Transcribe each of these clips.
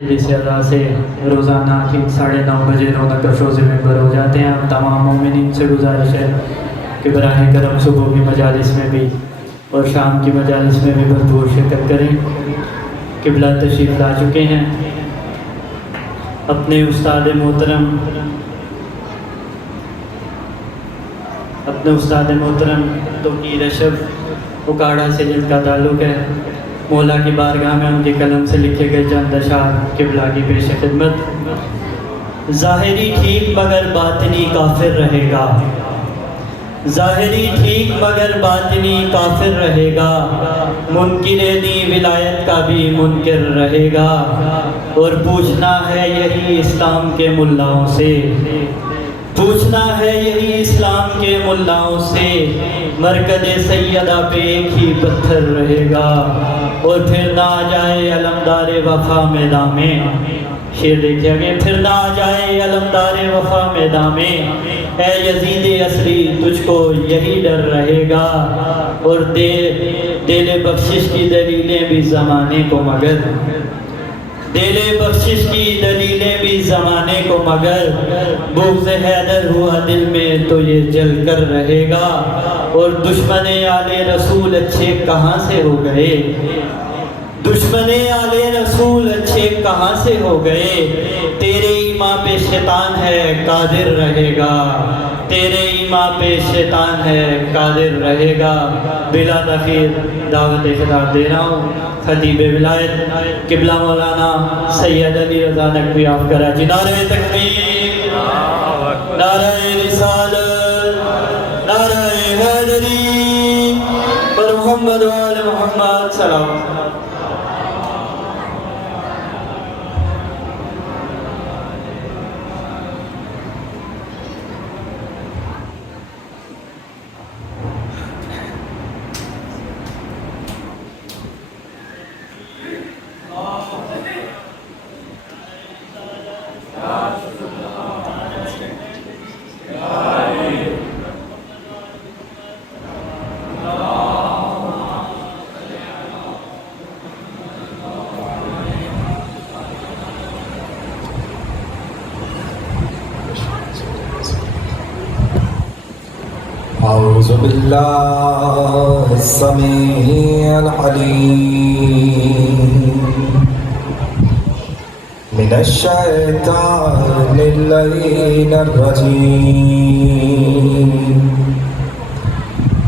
جس ادا سے روزانہ 9:30 بجے رونق افروز ممبر ہو جاتے ہیں. ہم تمام مومنین سے گزارش ہے کہ براہ کرم صبح کی مجالس میں بھی اور شام کی مجالس میں بھی بھرپور شرکت کریں. قبلہ تشریف لا چکے ہیں. اپنے استاد محترم توقیر اشرف اکاڑا سے جن کا تعلق ہے، مولا کی بارگاہ میں ان کے قلم سے لکھے گئے چند اشعار قبلہ کی پیش خدمت. ظاہری ٹھیک مگر باطنی کافر رہے گا، ظاہری ٹھیک مگر باطنی کافر رہے گا، منکر دی ولایت کا بھی منکر رہے گا. اور پوچھنا ہے یہی اسلام کے ملاؤں سے، پوچھنا ہے یہی اسلام کے ملاؤں سے، مرکز سیدہ پہ ایک ہی پتھر رہے گا. اور پھر نہ آ جائے علمدار وفا میدان میں، شعر دیکھیں گے، پھر نہ آ جائے علمدار وفا میدان میں، اے یزید عصری تجھ کو یہی ڈر رہے گا. اور دل بخشش کی دلیلیں بھی زمانے کو مگر، دل بخشش کی دلیلیں بھی زمانے کو مگر، بغض حیدر ہوا دل میں تو یہ جل کر رہے گا. اور دشمن آل رسول اچھے کہاں سے ہو گئے، دشمن آل رسول اچھے کہاں سے ہو گئے، تیرے ایمان پہ شیطان ہے قادر رہے گا، تیرے ایمان پہ شیطان ہے قادر رہے گا. بلا تاخیر دعوت خطاب دے رہا ہوں خطیب ولایت قبلہ مولانا سید علی رضا نقوی آپ کراچی. نعرہ تکبیر، نعرہ رسالت، نعرہ حیدری پر محمد و آل محمد سلام. أعوذ بالله السميع العليم من الشيطان اللعين الرجيم.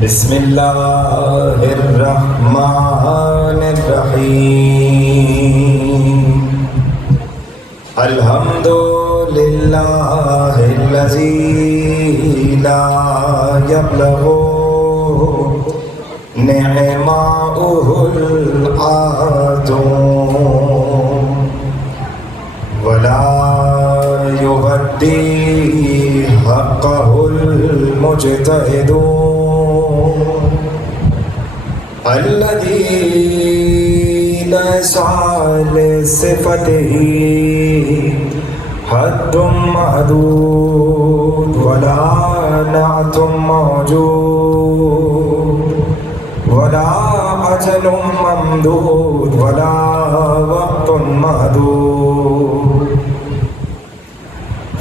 بسم الله الرحمن الرحيم. الحمد لله الذي لا يبلغ نعماؤه العادون ولا يغدي حقه المجتهدون، الذي ليس لصفته حد معدود ولا نعت موجود ولا أجل ممدود ولا وقت محدود.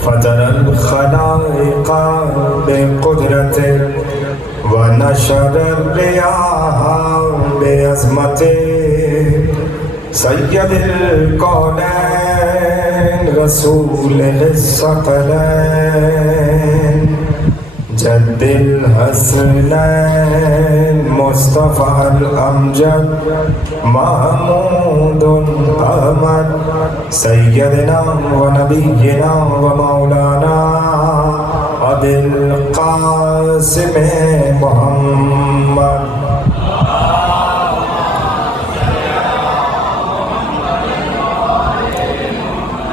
فترى الخلائق بقدرته ونشر الرياح بعظمته، سيد الكونين رسول الثقلين جد الحسنين مصطفى الأمجد محمود أحمد سيدنا ونبينا ومولانا أبي القاسم محمد.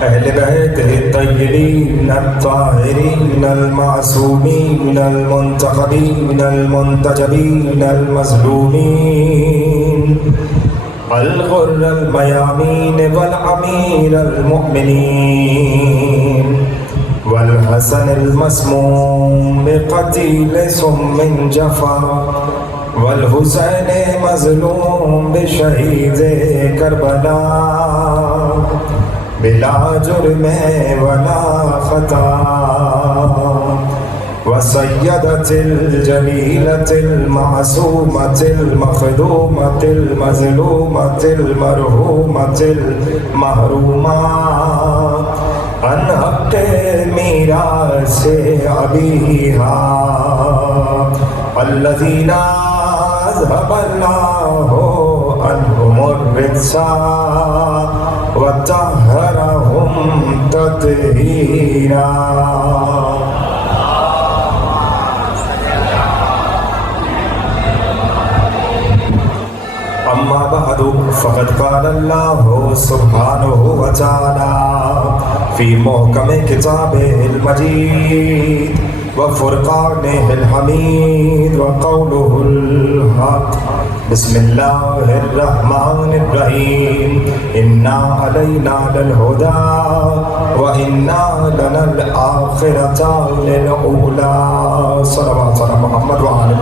أهل بيت الطيبين الطاهرين المعصومين المنتخبين المنتجبين المظلومين الغر الميامين والأمير المؤمنين والحسن المسموم بقتيل سم جفا والحسین مظلوم بشہید کربلا بلا جرم ولا خطا وسيدة الجليلة المعصومة المخدومة المظلومة المرحومة المحرومة عن حق میراث أبيها الذين أذهب الله عنهم الرجس وطهرهم تطهيرا. أما بعد فقد قال الله سبحانه وتعالى في محكم كتابه المجيد وفرقانه الحميد وقوله الحق بسم الله الرحمن الرحيم إنا علينا للهدى وإنا لنا الآخرة للأولى. صلوات على محمد وعلى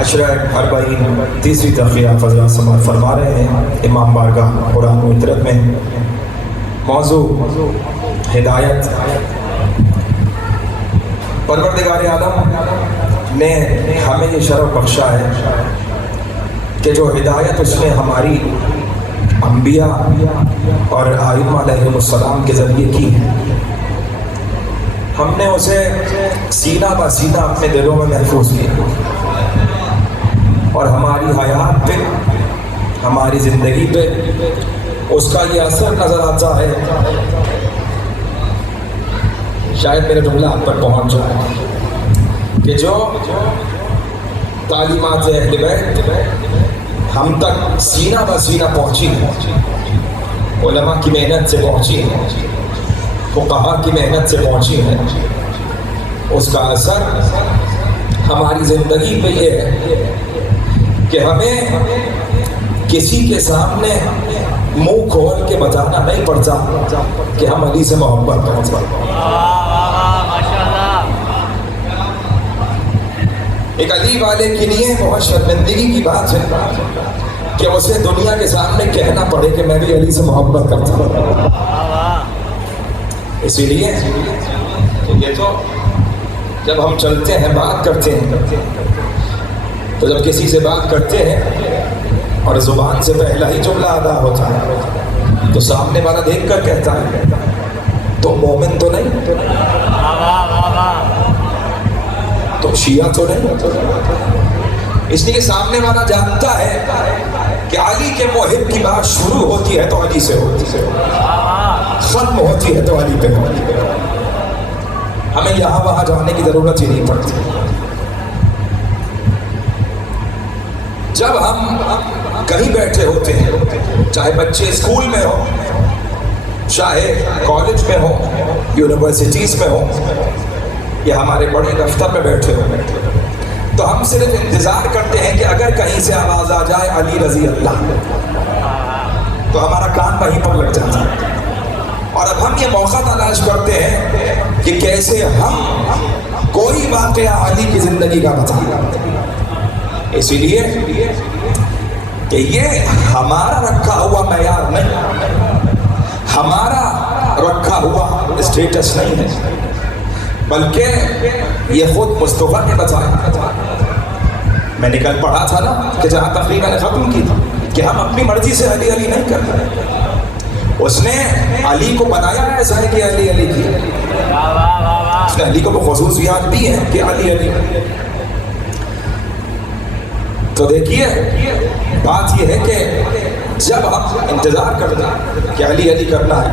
عشرہ اربعین تیسری تقریہ فضلہ سماعت فرما رہے ہیں امام بارگاہ قرآن و اطرت میں. موضوع ہدایت. پروردگار عالم نے ہمیں یہ شرف بخشا ہے کہ جو ہدایت اس نے ہماری انبیاء اور ائمہ علیہم السلام کے ذریعے کی ہے، ہم نے اسے سینہ بہ سینہ اپنے دلوں میں محفوظ کیا اور ہماری حیات پہ، ہماری زندگی پہ اس کا یہ اثر نظر آتا ہے. شاید میرا جملہ آپ پر پہنچ جائے کہ جو تعلیمات اہل بیت ہم تک سینہ بہ سینہ پہنچی ہیں، علماء کی محنت سے پہنچی ہیں، فقہا کی محنت سے پہنچی ہیں، اس کا اثر ہماری زندگی پہ یہ ہے کہ ہمیں کسی کے سامنے منہ کھول کے بتانا نہیں پڑتا کہ ہم علی سے محبت کرتے ہیں. ایک علی والے کے لیے بہت شرمندگی کی بات ہے کہ اسے دنیا کے سامنے کہنا پڑے کہ میں بھی علی سے محبت کرتا ہوں. اسی لیے یہ تو جب ہم چلتے ہیں بات کرتے ہیں تو جب کسی سے بات کرتے ہیں اور زبان سے پہلا ہی جملہ ادا ہوتا ہے تو سامنے والا دیکھ کر کہتا ہے تو مومن تو نہیں، تو شیعہ تو نہیں. اس لیے سامنے والا جانتا ہے کہ علی کے محب کی بات شروع ہوتی ہے تو علی سے ہوتی ہے، ختم ہوتی ہے تو علی پہ ہوتی ہے. ہمیں یہاں وہاں جانے کی ضرورت ہی نہیں پڑتی. جب ہم کہیں بیٹھے ہوتے ہیں، چاہے بچے اسکول میں ہوں، چاہے کالج میں ہوں، یونیورسٹیز میں ہوں، یا ہمارے بڑے دفتر میں بیٹھے ہوں، تو ہم صرف انتظار کرتے ہیں کہ اگر کہیں سے آواز آ جائے علی رضی اللہ، تو ہمارا کان وہیں پر لگ جاتا ہے. اور اب ہم یہ موقع تلاش کرتے ہیں کہ کیسے ہم کوئی واقعہ علی کی زندگی کا بتائیں. اسی لیے کہ یہ ہمارا رکھا ہوا معیار نہیں، ہمارا رکھا ہوا اسٹیٹس نہیں ہے، بلکہ یہ خود مصطفیٰ نے بتایا. میں نے کل پڑھا تھا نا کہ جہاں تقریر میں نے ختم کی تھی کہ ہم اپنی مرضی سے علی علی نہیں کرتے. اس نے علی کو بنایا ایسا ہے کہ علی علی کی، اس نے علی کو خصوصیات دی ہیں کہ علی علی. تو دیکھیے بات یہ ہے کہ جب ہم انتظار کرتے ہیں کہ علی علی کرنا ہے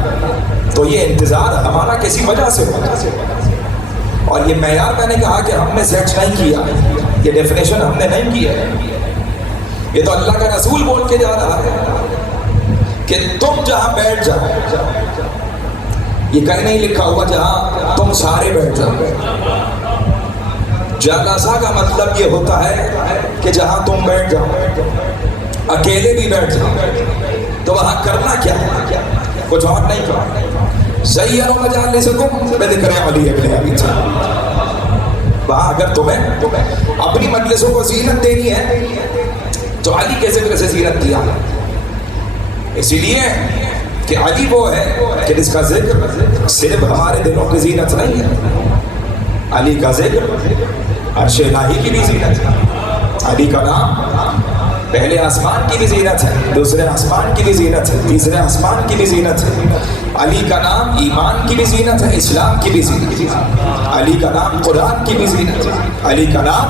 تو یہ انتظار ہمارا کسی وجہ سے ہوتا ہے. اور یہ معیار میں نے کہا کہ ہم نے سیٹ نہیں کیا، یہ ڈیفینیشن ہم نے نہیں کی ہے، یہ تو اللہ کا رسول بول کے جا رہا ہے کہ تم جہاں بیٹھ جاؤ. یہ کہیں نہیں لکھا ہوا جہاں تم سارے بیٹھ جاؤ. جلسہ کا مطلب یہ ہوتا ہے کہ جہاں تم بیٹھ جاؤ، اکیلے بھی بیٹھ جاؤ، تو وہاں کرنا کیا ہے؟ کچھ اور نہیں کرنا. زینوا مجالسکم بذکر علی ابن ابی طالب. وہاں اگر تمہیں اپنی مجلسوں کو زینت دینی ہے تو علی کے ذکر سے زینت دیا، اسی لیے کہ علی وہ ہے کہ جس کا ذکر صرف ہمارے دلوں کی زینت نہیں ہے، علی کا ذکر عرش الہی کی بھی زینت ہے، علی کا نام پہلے آسمان کی بھی زینت ہے، دوسرے آسمان کی بھی زینت ہے، تیسرے آسمان کی بھی زینت ہے، علی کا نام ایمان کی بھی زینت ہے، اسلام کی بھی زینت ہے، علی کا نام قرآن کی بھی زینت ہے، علی کا نام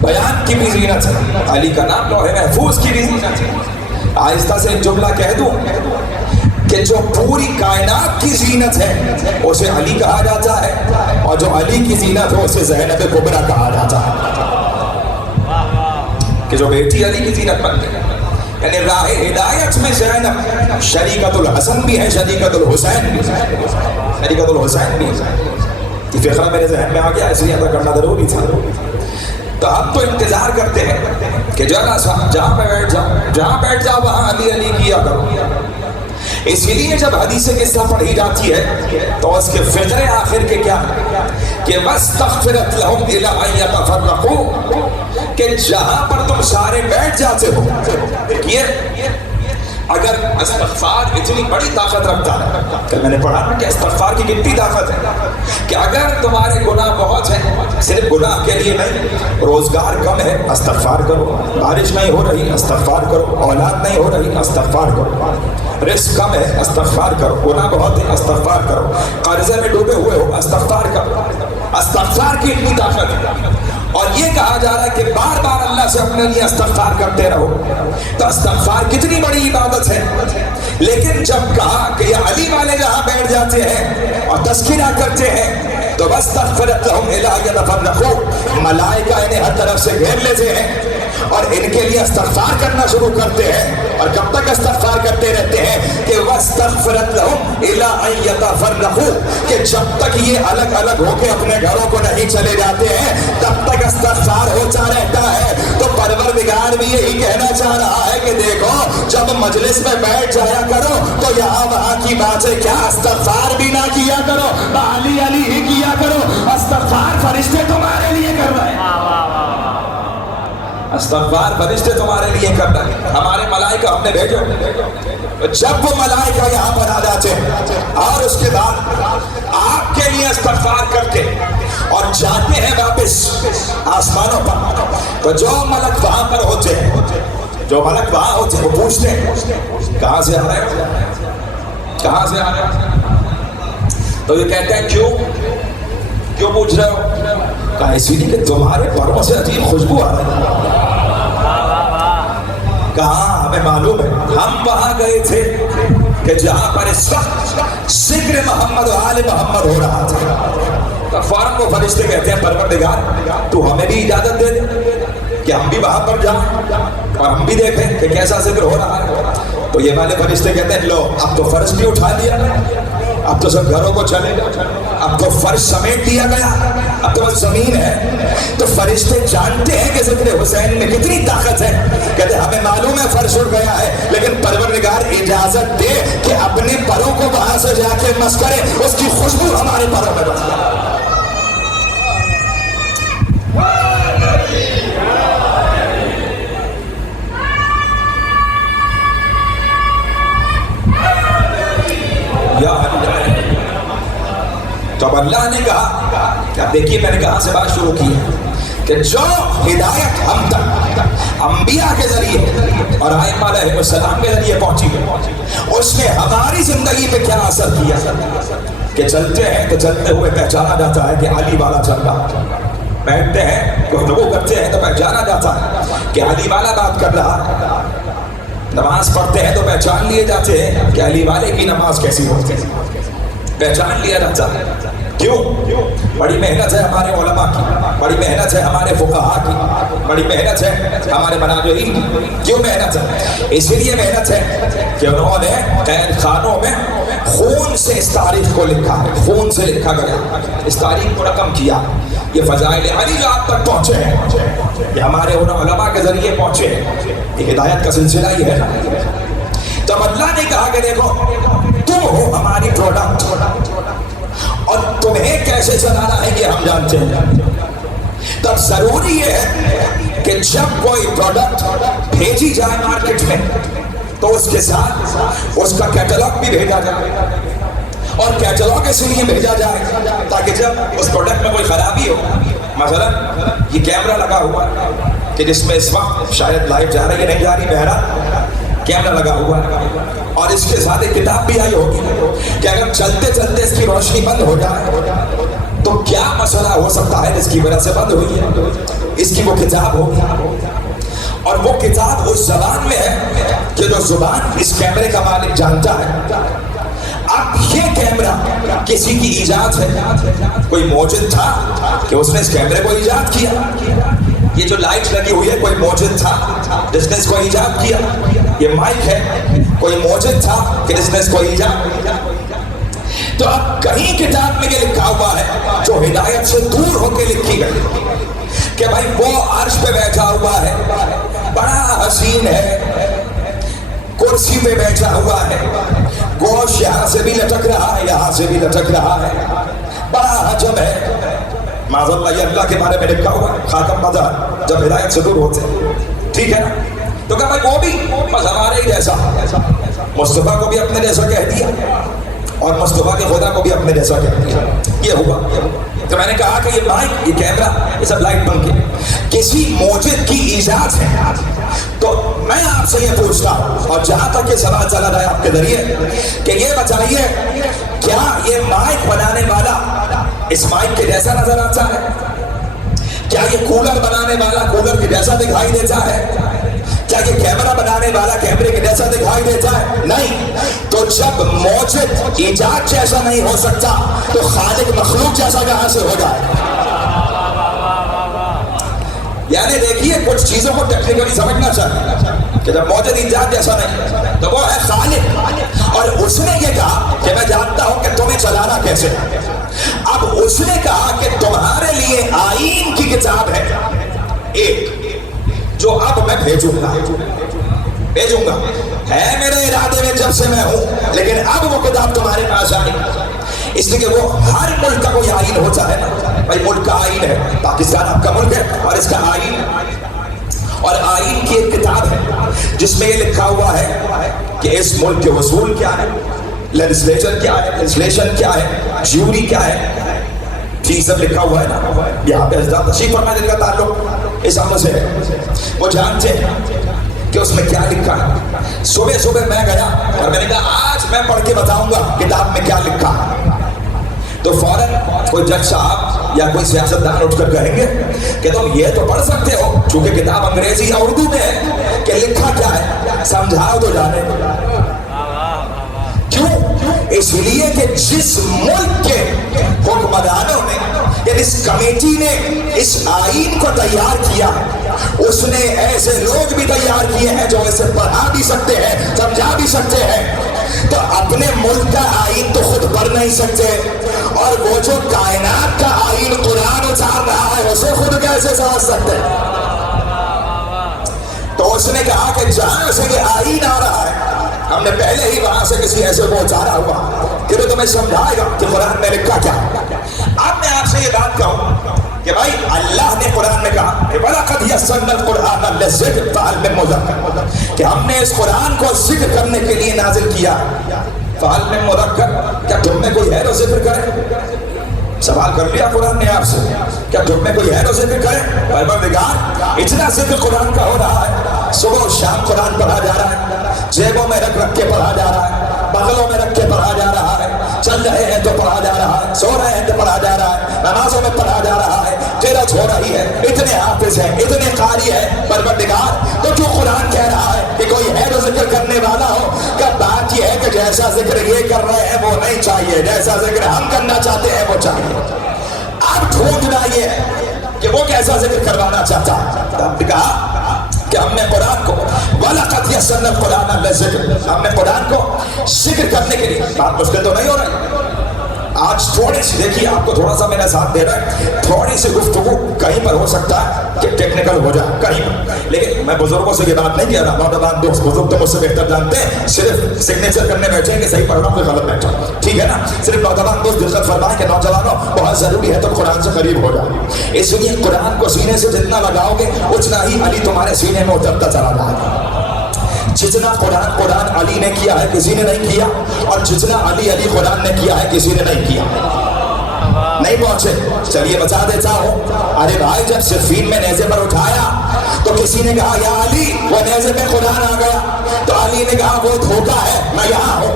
بیان کی بھی زینت ہے، علی کا نام لوح محفوظ کی بھی زینت ہے۔ آہستہ سے ایک جملہ کہہ دوں کہ جو پوری کائنات کی زینت ہے اسے علی کہا جاتا ہے، اور جو علی کی زینت ہو اسے زینب کبریٰ کہا جاتا ہے، کہ جو بیٹی علی کی زینت بن گئی، یعنی راہ ہدایت میں زینب شریکت الحسن بھی ہے، شریکت الحسین بھی ہے، شریکت الحسین بھی ہے۔ یہ فقرہ میرے ذہن میں آ گیا، اس لیے ادا کرنا ضروری تھا۔ تو اب تو انتظار کرتے ہیں کہ جہاں بیٹھ جاؤ وہاں علی علی کیا کرو۔ اس لیے جب حدیث قصہ پڑھی جاتی ہے تو اس کے فقرے آخر کے کیا کہ وَاسْتَغْفِرَتْ لَهُمْ إِلَىٰ أَن يَتَفَرَّقُوا، کہ جہاں پر تم سارے بیٹھ جاتے ہو، دیکھیے اگر استغفار اتنی بڑی طاقت رکھتا ہے، کل میں نے پڑھا کہ استغفار کی کتنی طاقت ہے، کہ اگر تمہارے گناہ بہت ہیں، صرف گناہ کے لیے نہیں، روزگار کم ہے استغفار کرو، بارش نہیں ہو رہی استغفار کرو، اولاد نہیں ہو رہی استغفار کرو، رزق کم ہے استغفار کرو، گناہ بہت ہے استغفار کرو، قرضے میں ڈوبے ہوئے ہو استغفار کرو، استغفار کی اتنی طاقت ہے۔ اور یہ کہا جا رہا ہے کہ بار بار اللہ سے اپنے لیے استغفار کرتے رہو، تو استغفار کتنی بڑی عبادت ہے۔ لیکن جب کہا کہ یہ علی والے جہاں بیٹھ جاتے ہیں اور تذکرہ کرتے ہیں تو وَاسْتَغْفِرَتْ لَهُمْ إِلَىٰ أَن يَتَفَرَّقُوا، ملائکہ انہیں ہر طرف سے گھیر لیتے ہیں اور ان کے لیے استغفار کرنا شروع کرتے ہیں، اور کب تک استغفار کرتے رہتے ہیں کہ وَاسْتَغْفِرَتْ لَهُمْ إِلَىٰ أَن يَتَفَرَّقُوا، کہ جب تک یہ الگ الگ ہو کے اپنے گھروں کو نہیں چلے جاتے ہیں تب تک استغفار ہوتا رہتا ہے۔ تو پروردگار بھی یہی کہنا چاہ رہا ہے کہ دیکھو جب مجلس میں بیٹھ جایا کرو تو یہاں وہاں کی باتیں کیا، استغفار بھی نہ کیا کرو، علی علی ہی کیا کرو، استغفار فرشتے تمہارے لیے کر رہے ہیں، استغفار فرشتے تمہارے لیے کر رہے ہیں، ہمارے ملائکہ ہم نے بھیجو۔ جب وہ ملائکہ یہاں پر آ جاتے ہیں اور اس کے بعد آپ کے لیے استغفار کرتے اور جاتے ہیں واپس آسمانوں پر، تو جو ملک وہاں پر ہوتے ہیں، جو ملک وہاں ہوتے ہیں وہ پوچھتے ہیں کہاں سے آ رہے ہیں، کہاں سے آ رہے ہیں، تو یہ کہتے ہیں کیوں پوچھ رہے ہو؟ کہا اسی لیے کہ تمہارے پروں سے عجیب خوشبو آ رہی ہے۔ کہاں ہمیں معلوم ہے، ہم وہاں گئے تھے کہ جہاں پر اس وقت ذکر محمد و آل محمد ہو رہا تھا، تو فوراً وہ فرشتے کہتے ہیں پروردگار تو ہمیں بھی اجازت دے دے کہ ہم بھی وہاں پر جائیں اور ہم بھی دیکھیں کہ کیسا ذکر ہو رہا ہے۔ تو یہ والے فرشتے کہتے ہیں لو اب تو فرش بھی اٹھا لیا، اب تو سب گھروں کو چلے، اب تو فرش سمیٹ دیا گیا، اب تو بس زمین ہے۔ تو فرشتے جانتے ہیں کہ ذکر حسین میں کتنی طاقت ہے، کہتے ہیں ہمیں معلوم ہے فرش اٹھ گیا ہے، لیکن پروردگار اجازت دے کہ اپنے پروں کو وہاں سے جا کے مس کرے، اس کی خوشبو ہمارے پروں میں بس جائے۔ تو اب اللہ نے کہا کہ اب دیکھیے میں نے کہاں سے بات شروع کی ہے کہ جو ہدایت ہم تک انبیاء کے ذریعے اور ائمہ علیہ السلام کے ذریعے پہنچی ہے، اس نے ہماری زندگی پہ کیا اثر کیا کہ چلتے ہیں تو چلتے ہوئے پہچانا جاتا ہے کہ علی والا چل رہا، بیٹھتے ہیں گفتگو کرتے ہیں تو پہچانا جاتا ہے کہ علی والا بات کر رہا، نماز پڑھتے ہیں تو پہچان لیے جاتے ہیں کہ علی والے کی نماز کیسی ہوتی ہے، پہچان لیا جاتا ہے۔ کیوں؟ بڑی محنت ہے ہمارے علماء کی، بڑی محنت ہے ہمارے فقہاء کی، بڑی محنت ہے ہمارے مناظرین کی۔ کیوں محنت ہے؟ اس لیے محنت ہے کہ انہوں نے قید خانوں میں خون سے اس تاریخ کو لکھا، خون سے لکھا گیا، اس تاریخ کو رقم کیا۔ یہ فضائل علی جو آپ تک پہنچے ہیں یہ ہمارے علماء کے ذریعے پہنچے ہیں، یہ ہدایت کا سلسلہ ہی ہے۔ تو اللہ نے کہا کہ دیکھو تم ہو ہماری پروڈکٹ اور تمہیں کیسے چلانا ہے یہ ہم جانتے ہیں، تب ضروری یہ ہے کہ جب کوئی پروڈکٹ بھیجی جائے مارکیٹ میں تو اس کے ساتھ اس کا کیٹلاگ بھی بھیجا جائے، اور کیٹلاگ اس لیے بھیجا جائے تاکہ جب اس پروڈکٹ میں کوئی خرابی ہو، مثلا یہ کیمرہ لگا ہوا کہ جس میں اس وقت شاید لائٹ جا رہی ہے نہیں جا رہی، بہرحال کیمرہ لگا ہوا ہے، اور اس کے ساتھ ایک کتاب بھی آئی ہوگی کہ اگر چلتے چلتے اس کی روشنی بند ہو جائے تو کیا مسئلہ ہو سکتا ہے جس کی وجہ سے بند ہوئی ہے، اس کی وہ کتاب ہوگی، اور وہ کتاب اس زبان میں ہے کہ جو زبان اس کیمرے کا مالک جانتا ہے۔ اب یہ کیمرہ کسی کی ایجاد ہے، کوئی موجد تھا کہ اس نے اس کیمرے کو ایجاد کیا، یہ جو لائٹ لگی ہوئی ہے کوئی موجد تھا جس نے اس کو ایجاد کیا، یہ مائک ہے کوئی موجد تھا کہ جس نے اس کو ایجاد کیا۔ تو اب کہیں کتاب میں یہ لکھا ہوا ہے جو ہدایت سے دور ہو کے لکھی گئی کہ بھائی وہ عرش پہ بیٹھا ہوا ہے، بڑا حسین ہے، کرسی پہ بیٹھا ہوا ہے، گوشت یہاں سے بھی لٹک رہا ہے یہاں سے بھی لٹک رہا ہے، بڑا حجم ہے۔ معاذ اللہ، یہ اللہ کے بارے میں لکھا ہوا خاتم مدار جب ہدایت سے دور ہوتے، ٹھیک ہے نا؟ تو کہا بھائی وہ بھی بس ہمارے ہی جیسا، مصطفیٰ کو بھی اپنے جیسا کہہ دیا اور مصطفیٰ کے خدا کو بھی اپنے جیسا کہہ دیا، یہ ہوا۔ تو میں نے کہا کہ یہ مائک، یہ کیمرہ، یہ سب لائٹ بن کے کسی موجد کی ایجاد ہے۔ تو میں آپ سے یہ پوچھتا ہوں، اور جہاں تک یہ سوال چلا رہا ہے آپ کے ذریعے، کہ یہ بتائیے کیا یہ مائک بنانے والا اس مائک کے جیسا نظر آتا ہے؟ کیا یہ کولر بنانے والا کولر کے جیسا دکھائی دیتا ہے؟ کیا یہ کیمرہ بنانے والا کیمرے کے جیسا دکھائی دیتا ہے؟ نہیں۔ تو جب موجد ایجاد جیسا نہیں ہو سکتا تو خالق مخلوق جیسا کہاں سے ہو جائے؟ یعنی دیکھیے کچھ چیزوں کو ٹیکنیکلی سمجھنا چاہیے کہ جب موجود ایجاد جیسا نہیں تو وہ ہے خالق، اور اس نے یہ کہا کہ میں جانتا ہوں کہ تمہیں چلانا کیسے۔ اب اس نے کہا کہ تمہارے لیے آئین کی کتاب ہے ایک، جو اب میں بھیجوں گا ہے میرے ارادے میں جب سے میں ہوں، لیکن اب وہ کتاب تمہارے پاس آئی، اس لیے کہ وہ ہر ملک کا کوئی آئین ہوتا ہے نا، بھائی ملک کا آئین ہے، پاکستان آپ کا ملک ہے اور اس کا آئین، اور آئین کی ایک کتاب ہے جس میں یہ لکھا ہوا ہے کہ اس ملک کے اصول کیا ہے، لیجسلیچر کیا ہے، لیجسلیشن کیا ہے، جیوری کیا ہے، ٹھیک سب لکھا ہوا ہے نا۔ یہاں پہ حضرات تشریف فرمائے جن کا تعلق اس عمل سے ہے، وہ جانتے ہیں کہ اس میں کیا لکھا ہے۔ صبح میں گیا اور میں نے کہا آج میں پڑھ کے بتاؤں گا کتاب میں کیا لکھا ہے، تو فوراً کوئی جج صاحب یا کوئی سیاستدان اٹھ کر کہیں گے کہ تم یہ تو پڑھ سکتے ہو چونکہ کتاب انگریزی یا اردو میں ہے کہ لکھا کیا ہے، سمجھاؤ تو جانے۔ کیوں؟ اس لیے کہ جس ملک کے حکمرانوں نے یعنی اس کمیٹی نے اس آئین کو تیار کیا، اس نے ایسے لوگ بھی تیار کیے ہیں جو اسے پڑھا بھی سکتے ہیں، سمجھا بھی سکتے ہیں، تو اپنے ملک کا آئین تو خود پڑھ نہیں سکتے، اور وہ جو کائنات کا آئین قرآن اتار رہا ہے اسے خود کیسے سمجھ سکتے؟ تو اس نے کہا کہ جہاں سے یہ آئین آ رہا ہے ہم نے پہلے ہی وہاں سے کسی ایسے کو اتارا ہوا کہ وہ تمہیں سمجھائے گا کہ قرآن میں لکھا کیا۔ اب میں آپ سے یہ بات کہوں کہ بھائی اللہ نے قرآن میں کہا کہ وَلَقَدْ يَسَّرْنَا الْقُرْآنَ لِلذِّكْرِ فَهَلْ مِن مُّدَّكِرٍ، کہ ہم نے اس قرآن کو ذکر کرنے کے لیے نازل کیا، فَهَلْ مِن مُّدَّكِرٍ، کیا تم میں کوئی ہے جو ذکر کرے؟ سوال کر لیا قرآن نے آپ سے، کیا تم میں کوئی ہے جو ذکر کرے؟ پروردگار اتنا ذکر قرآن کا ہو رہا ہے، صبح و شام قرآن پڑھا جا رہا ہے، جیبوں میں رکھ کے پڑھا جا رہا ہے، بغلوں میں رکھ کے پڑھا جا رہا ہے، چل رہے ہیں تو پڑھا جا رہا ہے، سو رہے ہیں تو پڑھا جا رہا ہے، نمازوں میں پڑھا جا رہا ہے، قرأت ہو رہی ہے، اتنے حافظ ہیں، اتنے قاری ہیں، پروردگار تو جو قرآن کہہ رہا ہے کہ کوئی ہے جو ذکر کرنے والا ہو، کہ بات یہ ہے کہ جیسا ذکر یہ کر رہے ہیں وہ نہیں چاہیے، جیسا ذکر ہم کرنا چاہتے ہیں وہ چاہیے۔ اب ڈھونڈنا یہ ہے کہ وہ کیسا ذکر کروانا چاہتا ہے۔ تب کہا کہ ہم نے قرآن کو وَلَقَدْ يَسَّرْنَا الْقُرْآنَ لِلذِّكْرِ، ہم نے قرآن کو ذکر کرنے کے لیے، بات مشکل تو نہیں ہو رہی، آج تھوڑی سی دیکھیے آپ کو تھوڑا سا میرا ساتھ دے رہا ہے, تھوڑی سی گفتگو کہیں پر ہو سکتا ہے کہ ٹیکنیکل ہو جائے کہیں پر, لیکن میں بزرگوں سے یہ بات نہیں کہہ رہا, نوجوان دوست بزرگ تو مجھ سے بہتر جانتے ہیں, صرف سگنیچر کرنے بیٹھے ہیں کہ صحیح پڑھ رہا ہوں کہ غلط بیٹھا, ٹھیک ہے نا, صرف نوجوان دوست دقت فرمائیں کہ نوجوانوں بہت ضروری ہے تو قرآن سے قریب ہو جائے, اس لیے قرآن کو سینے سے جتنا لگاؤ گے اتنا ہی علی تمہارے سینے میں اترتا چلا جائے گا. جتنا قرآن علی نے کیا ہے کسی نے نہیں کیا, اور جتنا علی قرآن نے کیا ہے کسی نے نہیں کیا. نہیں پہنچے, چلیے بتا دیتا ہوں. ارے بھائی جب صفین میں نیزے پر اٹھایا تو کسی نے کہا یا علی وہ نیزے میں قرآن آ گیا, تو علی نے کہا وہ دھوکہ ہے میں یہاں ہوں,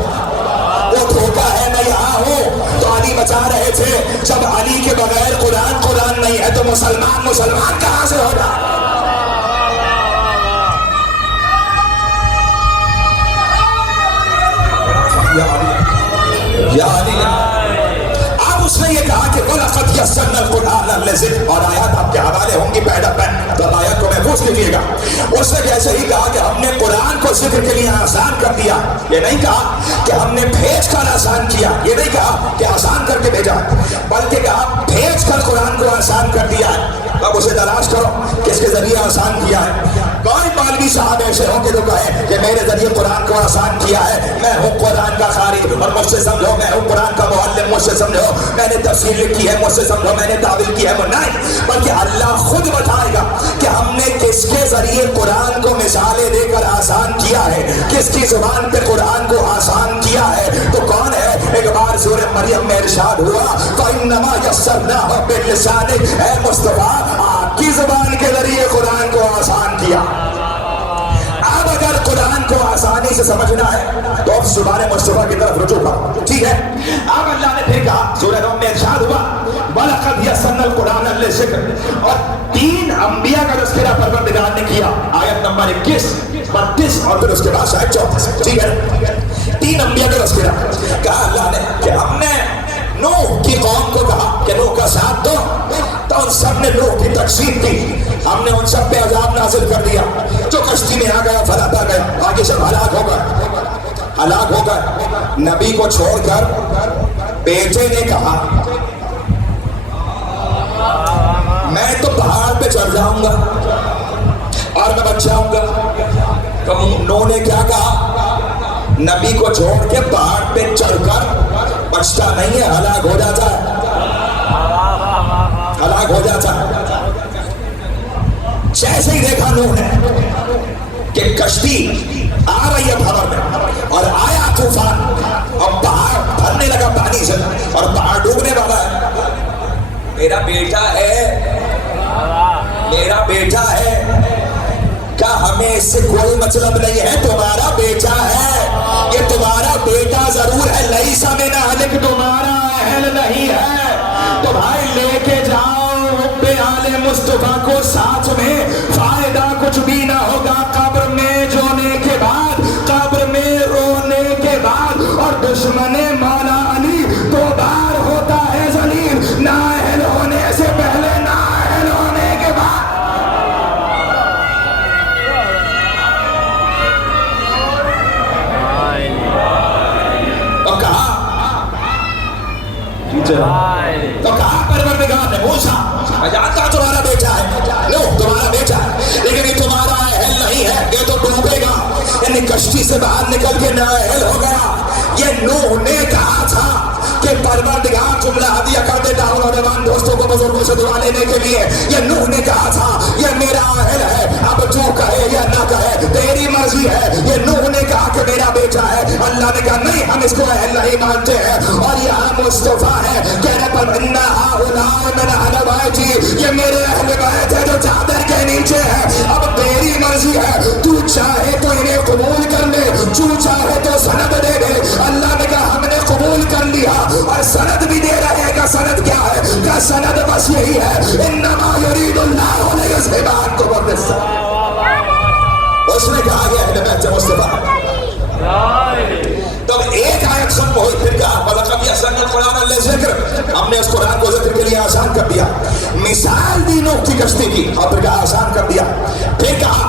وہ دھوکہ ہے میں یہاں ہوں. تو علی بچا رہے تھے, جب علی کے بغیر قرآن نہیں ہے تو مسلمان کہاں سے ہوگا. یا علی, اب اس نے یہ کہا کہ وَلَقَدْ يَسَّرْنَا الْقُرْآنَ لِلذِّكْرِ, اور آیات آپ کے حوالے ہوں گی پہلا پہلا, تو آیات کو محفوظ کیجیے گا. اس نے کیسے ہی کہا کہ ہم نے قرآن کو ذکر کے لیے آسان کر دیا, یہ نہیں کہا کہ ہم نے بھیج کر آسان کیا, یہ نہیں کہا کہ آسان کر کے بھیجا, بلکہ کہا بھیج کر قرآن کو آسان کر دیا ہے. اب اسے تلاش کرو کس کے ذریعے آسان کیا ہے. کوئی مولوی صاحب ایسے ہوں کہ جو کہے کہ میرے ذریعے قرآن کو آسان کیا ہے, میں ہوں قرآن کا قاری اور مجھ سے سمجھو, میں ہوں قرآن کا معلم مجھ سے سمجھو, میں نے تفسیر لکھی ہے مجھ سے سمجھو, میں نے تعویل کی ہے. وہ نہیں, بلکہ اللہ خود بتائے گا کہ ہم نے کس کے ذریعے قرآن کو مثالیں دے کر آسان کیا ہے, کس کی زبان پہ قرآن کو آسان کیا ہے. تو کون ہے؟ ایک بار سورہ مریم میں ارشاد ہوا فَإِنَّمَا يَسَّرْنَاهُ بِلِسَانِكَ, اے مصطفیٰ آپ کی زبان کے ذریعے قرآن کو آسان کیا. اب اگر قرآن کو آسانی سے سمجھنا ہے تو اب زبان مصطفیٰ کی طرف رجوع کرو, ٹھیک ہے. اب اللہ نے پھر کہا, سورہ روم میں ارشاد ہوا وَلَقَدْ يَسَّرْنَا الْقُرْآنَ لِلذِّكْرِ, اور 3 انبیاء کا تذکرہ پروردگار نے کیا, آیت نمبر 21, 32 اور پھر اس کے بعد شاید 34, ٹھیک ہے. 3 انبیاء کا تذکرہ کہا اللہ نے کہ ہم نے نوح کی قوم کو کہا کہ نوح کا ساتھ دو, تو ان سب نے نوح کی تکذیب کی, ہم نے ان سب پہ عذاب نازل کر دیا. جو کشتی میں آ گیا فلاتا گیا, باقی سب ہلاک ہو گئے. نبی کو چھوڑ کر بیٹے نے کہا میں تو پہاڑ پہ چڑھ جاؤں گا اور میں بچ جاؤں گا. تو نوح نے کیا کہا, نبی کو چھوڑ کے پہاڑ پہ چڑھ کر بچتا نہیں ہے, ہلاک ہو جاتا ہے, ہلاک ہو جاتا ہے. جیسے ہی دیکھا نوح نے کہ کشتی آ رہی ہے بھور میں اور آیا طوفان اور پہاڑ بھرنے لگا پانی سے اور پہاڑ ڈوبنے والا ہے, میرا بیٹا ہے, کیا ہمیں اس سے کوئی مطلب نہیں ہے, تمہارا بیٹا ہے, یہ تمہارا بیٹا ضرور ہے, لیس من اہلک, تمہارا اہل نہیں ہے, تو بھائی لے کے جاؤ آل مصطفیٰ کو ساتھ میں, فائدہ کچھ بھی نہ ہوگا قبر میں جونے کے بعد, قبر میں رونے کے بعد. اور دشمن مولا علی 2 بار ہوتا ہے ذلیل, نااہل ہونے سے پہلے, نااہل ہونے کے بعد. تو کہا پروردگار نے موسیٰ میں جانتا تمہارا بیٹا ہے, لو تمہارا بیٹا ہے, لیکن یہ تمہارا اہل نہیں ہے, یہ تو ڈوبے گا. یعنی کشتی سے باہر نکل کے نااہل ہو گیا. یہ نوح نے کہا تھا کہ پروردگار جملہ ہدیہ کر دیتا ہوں نوجوان دوستوں کو بزرگوں سے دعا لینے کے لیے. یہ نوح نے کہا تھا یہ میرا اہل ہے, اب جو کہے یا نہ کہے تیری مرضی ہے. یہ نوح نے کہا کہ میرا بیٹا ہے, اللہ نے کہا نہیں ہم اس کو اہل نہیں مانتے ہیں. اور یہاں مصطفیٰ ہے, کہنے پر انا ہؤلاء من اہل بیتی, یہ میرے اہل بیت ہے جو چادر کے نیچے ہے. اب تیری مرضی ہے, تو چاہے تو انہیں قبول کر لے, جو چاہے تو سند دے دے. اللہ نے کہا ہم نے قبول کر لیا اور سند بھی دے رہے گا. سند کیا ہے؟ کہ سند بس یہی ہے انما یرید اللہ لیذھب عنکم الرجس. اس نے کہا یہ اہل بیت مصطفیٰ. تب ایک آیت ختم ہوئی, پھر کہا وَلَقَدْ يَسَّرْنَا الْقُرْآنَ لِلذِّكْرِ, ہم نے اس قرآن کو ذکر کے لیے آسان کر دیا. مثال دی نوح کی کشتی کی اور پھر کہا آسان کر دیا. پھر کہا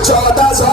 1400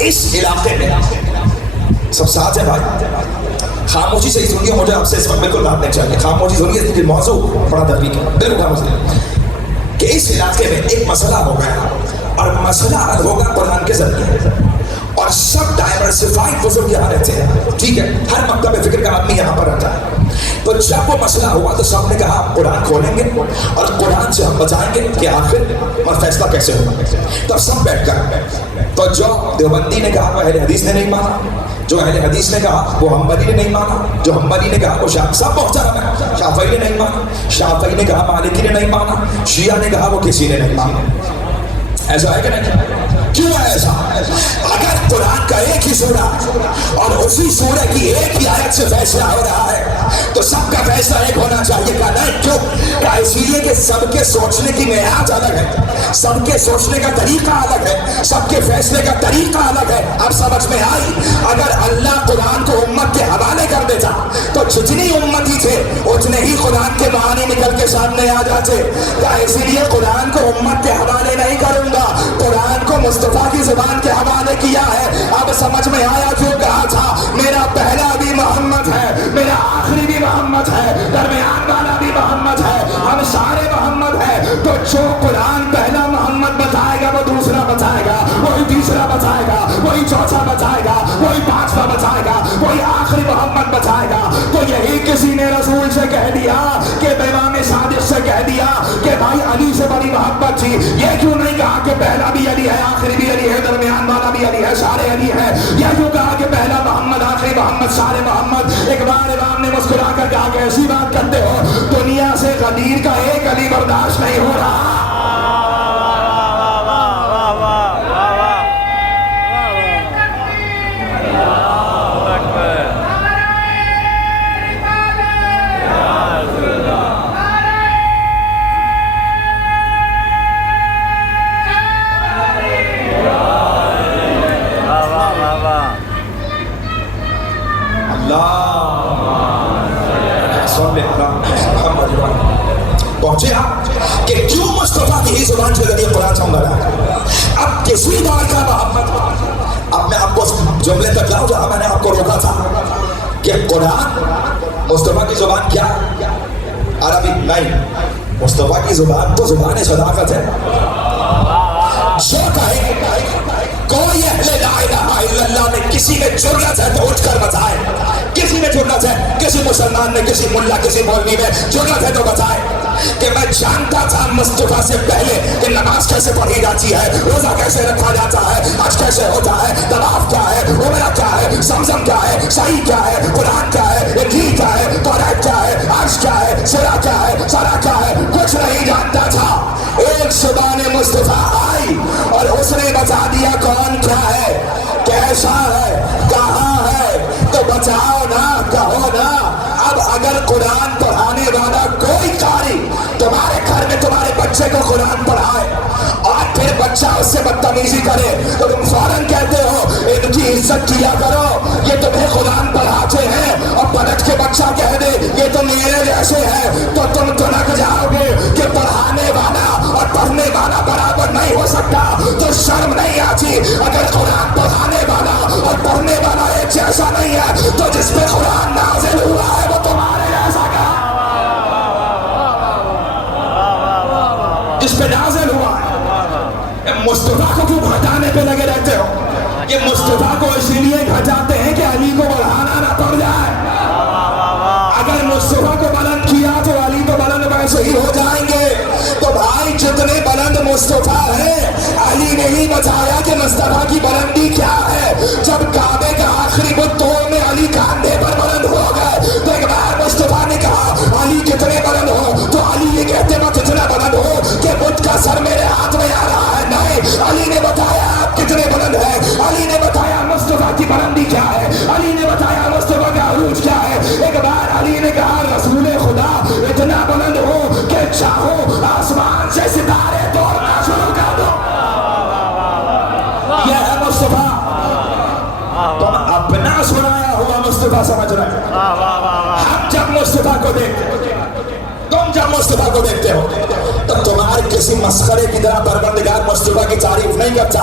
اس علاقے میں سب ساتھ ہے بھائی. خاموشی سے ہی سنیے, مجھے آپ سے اس وقت بالکل بات نہیں چاہیے, خاموشی سنیے, کیونکہ موضوع بڑا دقیق ہے, بالکل خاموشی. کہ اس علاقے میں ایک مسئلہ ہو گیا, اور مسئلہ حل ہوگا قرآن کے ذریعے, اور سب ڈائیورسفائڈ بزرگ یہاں رہتے ہیں, ٹھیک ہے, ہر مکتب فکر کا آدمی یہاں پر رہتا ہے. تو جب وہ مسئلہ ہوا تو سب نے کہا قرآن کھولیں گے اور قرآن سے ہم بتائیں گے کہ آخر اور فیصلہ کیسے ہوگا. تو سب بیٹھ کر, تو جو دیوبندی نے کہا وہ اہل حدیث نے نہیں مانا, جو اہل حدیث نے کہا وہ حنبلی نے نہیں مانا, جو حنبلی نے کہا وہ سب محترم ہے, شافعی نے نہیں مانا, شافعی نے کہا مالکی نے نہیں مانا, شیعہ نے کہا وہ کسی نے نہیں مانا. ایسا ہے کہ نہیں؟ کیوں ہے ایسا؟ اگر قرآن کا ایک ہی سورہ اور اسی سورہ کی ایک ہی آیت سے فیصلہ ہو رہا ہے تو سب کا فیصلہ ایک ہونا چاہیے. کہ نہیں, کیوں؟ کہ اسی لیے کہ سب کے سوچنے کی معیار الگ ہے, سب کے سوچنے کا طریقہ الگ ہے, سب کے فیصلے کا طریقہ الگ ہے. اب سمجھ میں آئی؟ اگر اللہ قرآن کو امت کے حوالے کر دیتا تو جتنی امتی تھے اتنے ہی قرآن کے معانی نکل کے سامنے آ جاتے. اسی لیے قرآن کو امت کے حوالے نہیں کروں گا, قرآن کو مصطفیٰ کی زبان کے حوالے کیا ہے. اب سمجھ میں آیا جو کہا تھا میرا پہلا بھی محمد ہے, میرا آخری بھی محمد ہے, درمیان والا بھی محمد ہے, ہم سارے محمد ہیں. تو جو قرآن پہلا محمد بتائے گا وہ دوسرا بتائے گا, وہی تیسرا بتائے گا, وہی چوتھا بتائے گا, وہی پانچواں بتائے گا, وہی آخری محمد بتائے گا. تو یہی کسی نے رسول سے کہہ دیا کہ امام صادق سے کہہ دیا کہ بھائی علی سے بڑی محبت تھی, یہ کیوں نہیں کہا کہ پہلا بھی علی ہے, آخری بھی علی ہے, درمیان والا بھی علی ہے, سارے علی ہیں؟ یہ کیوں کہا کہ پہلا محمد, آخری محمد, سارے محمد؟ ایک بار امام نے مسکرا کر کہا کہ ایسی بات کرتے ہو, دنیا سے غدیر کا ایک علی برداشت نہیں ہو رہا. پہنچے آپ کہ کیوں مصطفیٰ کی ہی زبان سے ذریعے قرآن سمجھا رہا ہے. اب کسی دور کا محمد, اب میں آپ کو جملے تک لاؤں جہاں میں نے آپ کو روکا تھا کہ قرآن مصطفیٰ کی زبان کیا, عربی نہیں, مصطفیٰ کی زبان تو زبان صداقت ہے. جو کہے کوئی اہل لا الہ الا اللہ میں کسی میں جرأت ہے تو اٹھ کر بتائے, کسی میں جرأت ہے, کسی مسلمان میں, کسی ملا, کسی مولوی میں جرأت ہے تو بتائے کہ میں جانتا تھا مصطفیٰ سے پہلے کہ نماز کیسے پڑھی جاتی ہے, روزہ کیسے رکھا جاتا ہے, حج کیسے ہوتا ہے, طواف کیا ہے, عمرہ کیا ہے, زمزم کیا ہے, صحیح کیا ہے, قرآن کیا ہے, انجیل کیا ہے, توریت کیا ہے, عرش کیا ہے, سرا کیا ہے, سرا کیا ہے, کچھ نہیں جانتا تھا. ایک زبان مصطفیٰ آئی اور اس نے بتا دیا کون کیا ہے, کیسا ہے, کہاں ہے, تو بتاؤ نا, کہو نا. اب اگر قرآن پڑھانے والا کوئی قاری تمہارے گھر میں تمہارے بچے کو قرآن پڑھائے اور پھر بچہ اس سے بدتمیزی کرے تو تم فوراً کہتے ہو ان کی عزت کیا کرو, یہ تمہیں قرآن پڑھاتے ہیں, اور پلٹ کے بچہ کہہ دے یہ تو میرے جیسے ہیں, تو تم تنک جاؤ گے کہ پڑھانے والا اور پڑھنے والا برابر نہیں ہو سکتا. تو شرم نہیں آتی؟ اگر قرآن پڑھانے والا اور پڑھنے والا ایک جیسا نہیں ہے تو جس پہ قرآن نازل ہوا ہے وہ تمہارے جیسا کا, جس پہ نازل ہوا ہے. مصطفیٰ کو کیوں گھٹانے پہ لگے رہتے ہو؟ یہ مصطفیٰ کو اسی لیے گھٹاتے ہیں کہ علی کو بڑھانا نہ پڑ جائے. اگر مصطفیٰ کو بلند کیا تو علی تو بلند ویسے ہی ہو جائیں گے. تو بھائی جتنے بلند مصطفیٰ ہیں علی نے ہی بتایا کہ مصطفیٰ کی بلندی کیا ہے. جب کعبے کا آخری بت توڑنے علی کاندھے پر بلند ہو گئے تو ایک بار مصطفیٰ نے کہا علی کتنے بلند ہو, تو علی یہ کہتے وقت اتنا بلند ہو کہ بت کا سر میرے ہاتھ میں آ رہا ہے. نہیں, علی نے بتایا آپ کتنے بلند ہیں, علی نے بتایا مصطفیٰ کی بلندی کیا ہے, علی نے بتایا مصطفیٰ کا عروج کیا ہے. ایک بار علی نے کہا رسول خدا اتنا بلند ہو کہ چاہو آسمان سے ستارے توڑنا شروع کر دو. یہ ہے مصطفیٰ. تم اپنا سنایا ہوا مصطفیٰ سمجھ رہے ہیں. ہم جب مصطفیٰ کو دیکھتے, تم جب مصطفیٰ کو دیکھتے ہو تو تمہارے کسی مسخرے کی طرح پروردگار مصطفیٰ کی تعریف نہیں کرتا.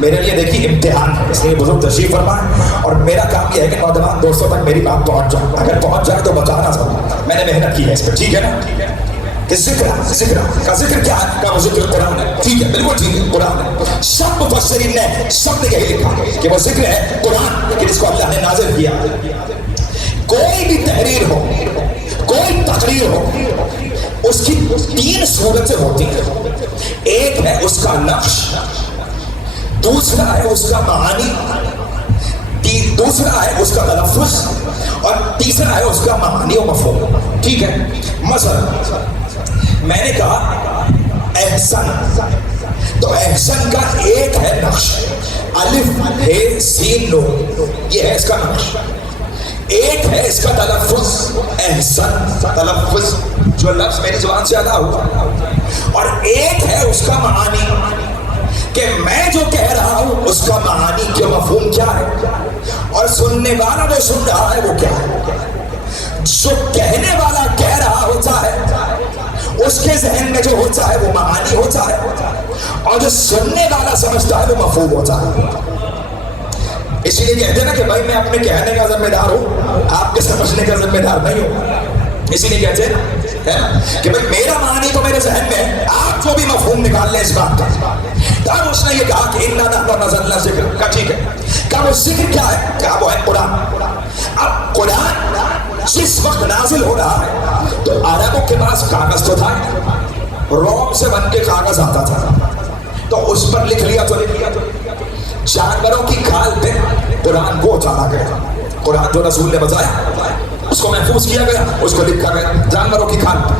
میرے لیے دیکھیے امتحان ہے، اس لیے بزرگ تشریف فرمائیں، اور میرا کام یہ ہے کہ نوجوان دوستوں تک میری بات پہنچ جائے، اگر پہنچ جائے تو بچانا ضرور، میں نے محنت کی ہے اس پہ، ٹھیک ہے نا؟ کہ ذکر کا ذکر کیا ہے؟ کہ وہ ذکر قرآن ہے، ٹھیک ہے، بالکل ٹھیک ہے، قرآن ہے۔ سب مفسرین نے سب نے یہی لکھا کہ وہ ذکر ہے قرآن، کہ جس کو اللہ نے نازل کیا۔ کوئی بھی تحریر ہو، کوئی تقریر ہو، اس کی 3 صورتیں ہوتی ہیں۔ ایک ہے اس کا نقش، دوسرا ہے اس کا معانی، دوسرا ہے اس کا تلفظ، اور تیسرا ہے اس کا معانی و مفہوم، ٹھیک ہے؟ مثلا میں نے کہا احسن، تو احسن کا ایک ہے نقش، الف ہے سین نون، یہ ہے اس کا نقش۔ ایک ہے اس کا تلفظ، احسن تلفظ جو لفظ میری زبان سے ادا ہوا، اور ایک ہے اس کا معانی کہ میں جو کہہ رہا ہوں اس کا معانی کیا، مفہوم کیا ہے، اور سننے والا جو سن رہا ہے وہ کیا ہے۔ جو کہنے والا کہہ رہا ہوتا ہے اس کے ذہن میں جو ہوتا ہے وہ معانی ہوتا ہے، اور جو سننے والا سمجھتا ہے وہ مفہوم ہوتا ہے۔ اسی لیے کہتے ہیں نا کہ بھائی میں اپنے کہنے کا ذمہ دار ہوں، آپ کے سمجھنے کا ذمہ دار نہیں ہوں۔ اسی لیے کہتے ہیں کہ بھائی میرا معنی تو میرے ذہن میں ہے، آپ جو بھی مفہوم نکال لیں اس بات کا۔ تب اس نے یہ کہا کہ اِنَّا نَحْنُ نَزَّلْنَا الذِّکْرَ، کہا ٹھیک ہے، کہا وہ ذکر کیا ہے؟ کہا وہ ہے قرآن۔ اب قرآن جس وقت نازل ہو رہا ہے تو عربوں کے پاس کاغذ تو تھا، روم سے بن کے کاغذ آتا تھا، تو اس پر لکھ لیا تو جانوروں کی کھال پہ قرآن کو اتارا گیا۔ قرآن جو رسول نے بتایا اس کو محفوظ کیا گیا، اس کو لکھا گیا جانوروں کی کھال پہ،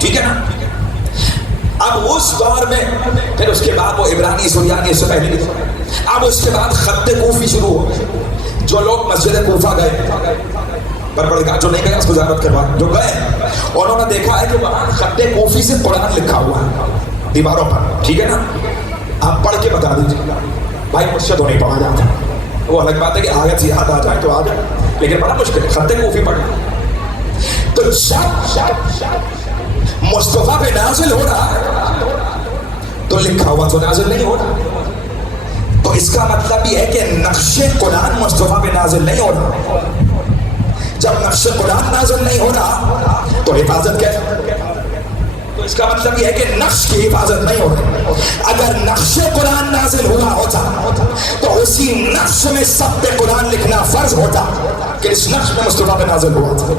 ٹھیک ہے نا؟ اب اس دور میں پھر اس کے بعد وہ عبرانی سریانی اس سے پہلے بھی، اب اس کے بعد خط کوفی شروع ہو گئے۔ جو لوگ مسجد کوفہ گئے، پروردگار جو نہیں گئے اس کو زیارت کروا، جو گئے انہوں نے دیکھا ہے کہ وہاں خط کوفی سے قرآن لکھا ہوا ہے دیواروں پر، ٹھیک ہے نا؟ آپ پڑھ کے بتا دیجیے، بھائی مجھ سے تو نہیں پڑھا جاتا، وہ الگ بات ہے کہ آیت سے یاد آ جائے تو آ جائے، لیکن بڑا مشکل ہے خط کوفی پڑھنا۔ تو جب مصطفیٰ پہ نازل ہو رہا ہے تو لکھا ہوا تو نازل نہیں ہو رہا، تو اس کا مطلب یہ ہے کہ نقش قرآن مصطفیٰ پہ نازل نہیں ہو رہا۔ جب نقش قرآن نازل نہیں ہو رہا تو حفاظت کیسے؟ تو اس کا مطلب یہ ہے کہ نقش کی حفاظت نہیں ہو رہی۔ اگر نقش قرآن نازل ہو رہا ہوتا تو اسی نقش میں سب پہ قرآن لکھنا فرض ہوتا کہ اس نقش میں مصطفیٰ پہ نازل ہوا تھا،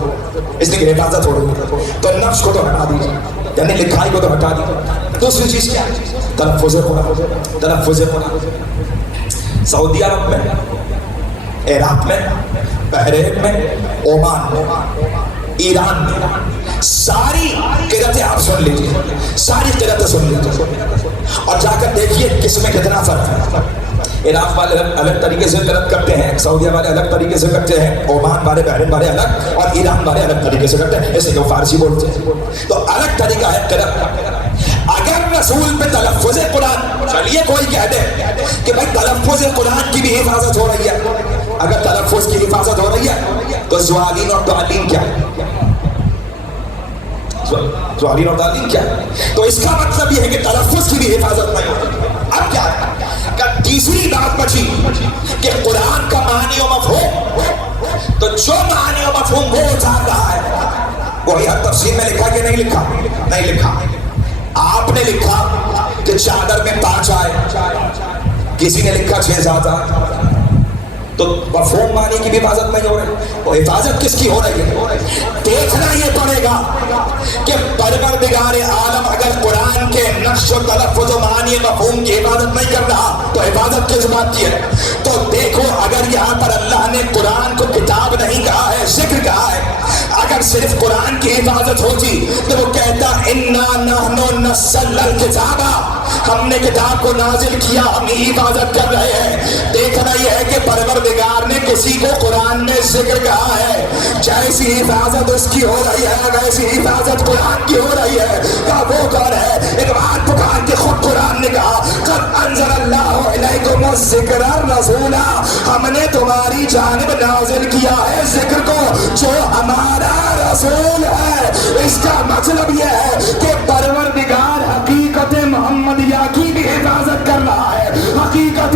اس لیے کہ حفاظت ہو رہی ہے، تو نقش کو تو ہٹا دیجیے، یعنی لکھائی کو تو ہٹا دیجیے۔ دوسری چیز کیا ہے؟ تلفظ قرآن۔ تلفظ قرآن سعودی عرب میں، عراق میں، بحرین میں، عمان میں، ایران میں ساری قرأتیں آپ سن لیجیے، ساری قرأتیں سن لیجیے اور جا کر دیکھیے کس میں کتنا فرق ہے۔ عراق والے الگ طریقے سے قرأت کرتے ہیں، سعودیہ والے الگ طریقے سے کرتے ہیں، عمان والے، بحرین والے الگ، اور ایران والے الگ طریقے سے کرتے ہیں، ایسے کہ وہ فارسی بولتے ہیں، تو الگ طریقہ ہے قرأت کا۔ اگر رسول پہ تلفظ قرآن، چلیے کوئی کہہ دے کہ بھائی تلفظ قرآن کی بھی حفاظت ہو رہی ہے، اگر تلفظ کی حفاظت ہو رہی ہے تو ضالین اور ضالین کیا ہے؟ ضالین اور ضالین کیا ہے؟ تو اس کا مطلب یہ ہے کہ تلفظ کی بھی حفاظت نہیں ہوتی۔ اب کیا ہے کہ تیسری بات بچی کہ قرآن کا معنی و مفہوم، تو جو معنی و مفہوم وہ اتار رہا ہے وہی ہر تفسیر میں لکھا کہ نہیں لکھا؟ نہیں لکھا۔ آپ نے لکھا کہ چادر میں 5 آئے، کسی نے لکھا 6 زیادہ، تو مفہوم معنی کی بھی حفاظت نہیں ہو رہی، وہ حفاظت کس کی ہو رہی ہے؟ دیکھنا یہ پڑے گا کہ پروردگار عالم اگر قرآن کے نقش و تلفظ و معنی مفہوم کی حفاظت نہیں کر رہا تو حفاظت کس بات کی ہے؟ تو دیکھو اگر یہاں پر اللہ نے قرآن کو کتاب نہیں کہا ہے، ذکر کہا ہے، اگر صرف قرآن کی حفاظت ہوتی تو وہ کہتا اِنَّا نَحْنُ نَزَّلْنَا الْکِتَابَ، ہم نے کتاب کو نازل کیا، ہم ہی حفاظت کر رہے ہیں۔ دیکھنا یہ ہے کہ پروردگار نے کسی کو قرآن میں ذکر کہا ہے، جیسی حفاظت اس کی ہو رہی ہے ویسی حفاظت قرآن کی ہو رہی ہے۔ کہا وہ کون ہے؟ ایک بات پکار کے خود قرآن نے کہا قد انزل اللہ علیکم الذکر رسولا، ہم نے تمہاری جانب نازل کیا ہے ذکر کو جو ہمارا رسول ہے۔ اس کا مطلب یہ ہے کہ پروردگار حقیقت محمدیہ کی بھی حفاظت کر رہا ہے، حقیقت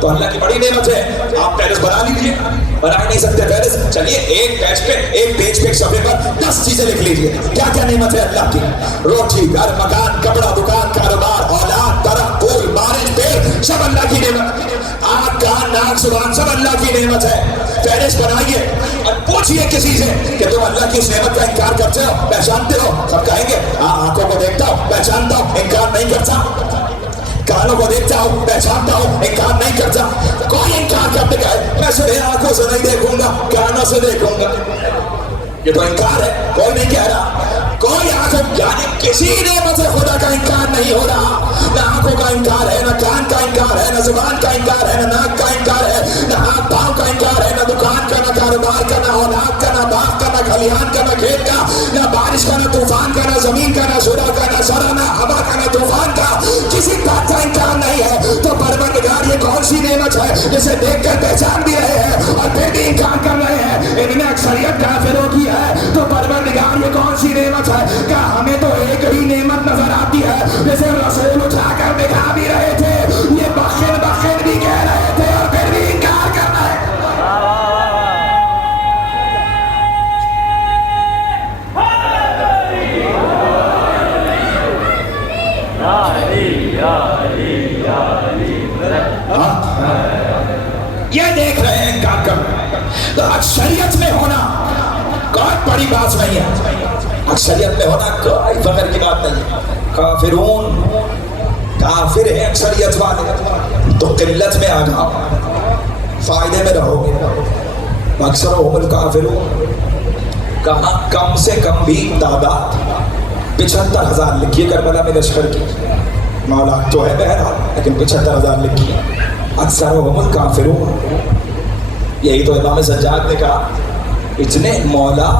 تو اللہ کی بڑی نعمت ہے. آپ پیرس بنا لیجیے, بنا ہی نہیں سکتے پیرس, چلیے ایک پیج پہ ایک صفحے پر 10 چیزیں لکھ لیجیے کیا کیا نعمت ہے اللہ کی. روٹی, گھر, مکان, کپڑا, دکان, کاروبار, اولاد, درخت, پھول, بارش, پیڑ, سب اللہ کی نعمت. آنکھ, کان, ناک, زبان, سب اللہ کی نعمت ہے. پیرس بنائیے اور پوچھئے کسی سے کہ تم اللہ کی اس نعمت کا انکار کرتے ہو, پہچانتے ہو؟ سب کہیں گے آنکھوں کو دیکھتا ہوں, پہچانتا ہوں, انکار نہیں کرتا. کانوں کو دیکھتا ہوں, پہچانتا ہوں, انکار نہیں کرتا. کوئی انکار کرتے گئے میں صرف آنکھوں سے نہیں دیکھوں گا, کانوں سے دیکھوں گا. یہ تو انکار ہے, کوئی نہیں کہہ رہا. کوئی آنکھوں, یعنی کسی نعمت سے خدا کا انکار نہیں ہو رہا. نہ آنکھوں کا انکار ہے, نہ کان کا انکار ہے, نہ زبان کا انکار ہے, نہ ناک کا انکار ہے, نہ ہاتھ پاؤں کا انکار ہے, نہ دکان کا, نہ کاروبار کا, نہ اولاد کا, نہ باغ کا, نہ کھلیان کا, نہ کھیت کا, نہ بارش کا, نہ طوفان کا, نہ زمین کا, نہ سورہ کا, نہ سرا, نہ ہوا کا, نہ طوفان کا. کسی بات کا انکار نہیں ہے. تو پروردگار یہ کون سی نعمت ہے جسے دیکھ کر پہچان بھی رہے ہیں اور پھر بھی انکار کر رہے ہیں؟ ان میں اکثریت کافروں کی ہے. تو پروردگار یہ کون سی نعمت ہے؟ کہ ہمیں تو ایک ہی نعمت نظر آتی ہے جسے رسول اٹھا کر دکھا بھی رہے تھے, یہ بخشن بھی کہہ رہے تھے اور پھر بھی انکار کر رہے ہیں. یہ دیکھ رہے ہیں انکار کر. تو اکثریت میں ہونا کوئی بڑی بات نہیں ہے. اکثریت میں ہونا کوئی فخر کی بات نہیں ہے. کافرون, کافر ہے اکثریت والے, تو قلت میں آ جاؤ, فائدے میں رہو گے. اکثرهم الکافرون, کہاں کم سے کم بھی تعداد 75,000 لکھی ہے کربلا میں لشکر کی. مولا تو ہے بہرحال, لیکن 75,000 لکھی ہے. اکثرهم الکافرون. یہی تو امام سجاد نے کہا, اتنے مولا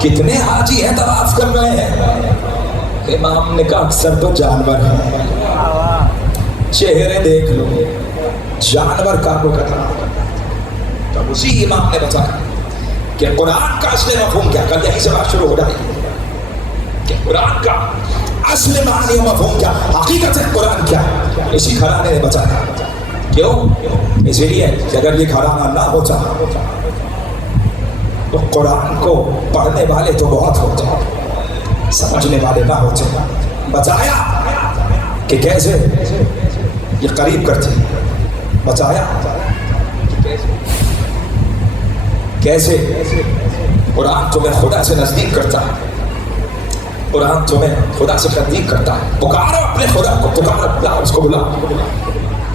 کتنے حاجی ہیں طواف کر رہے ہیں. امام نے کہا اکثر تو جانور ہیں. چہرے دیکھ لو, جانور کا کو کرنا. تب اسی امام نے بتایا کہ قرآن کا اصل مفہوم کیا. کل یہیں سے بات شروع ہو رہی ہے کہ قرآن کا اصل معنی و مفہوم کیا, حقیقت قرآن کیا. اسی گھرانے نے بتایا. کیوں؟ اس لیے کہ اگر یہ گھرانہ نہ ہوتا تو قرآن کو پڑھنے والے تو بہت ہوتے, سمجھنے والے نہ ہوتے. بتایا کہ کیسے یہ قریب کرتے, بتایا کیسے قرآن تمہیں خدا سے نزدیک کرتا ہے. قرآن تمہیں خدا سے نزدیک کرتا ہے. پکارو اپنے خدا کو, پکارو, بلا اس کو, بلا.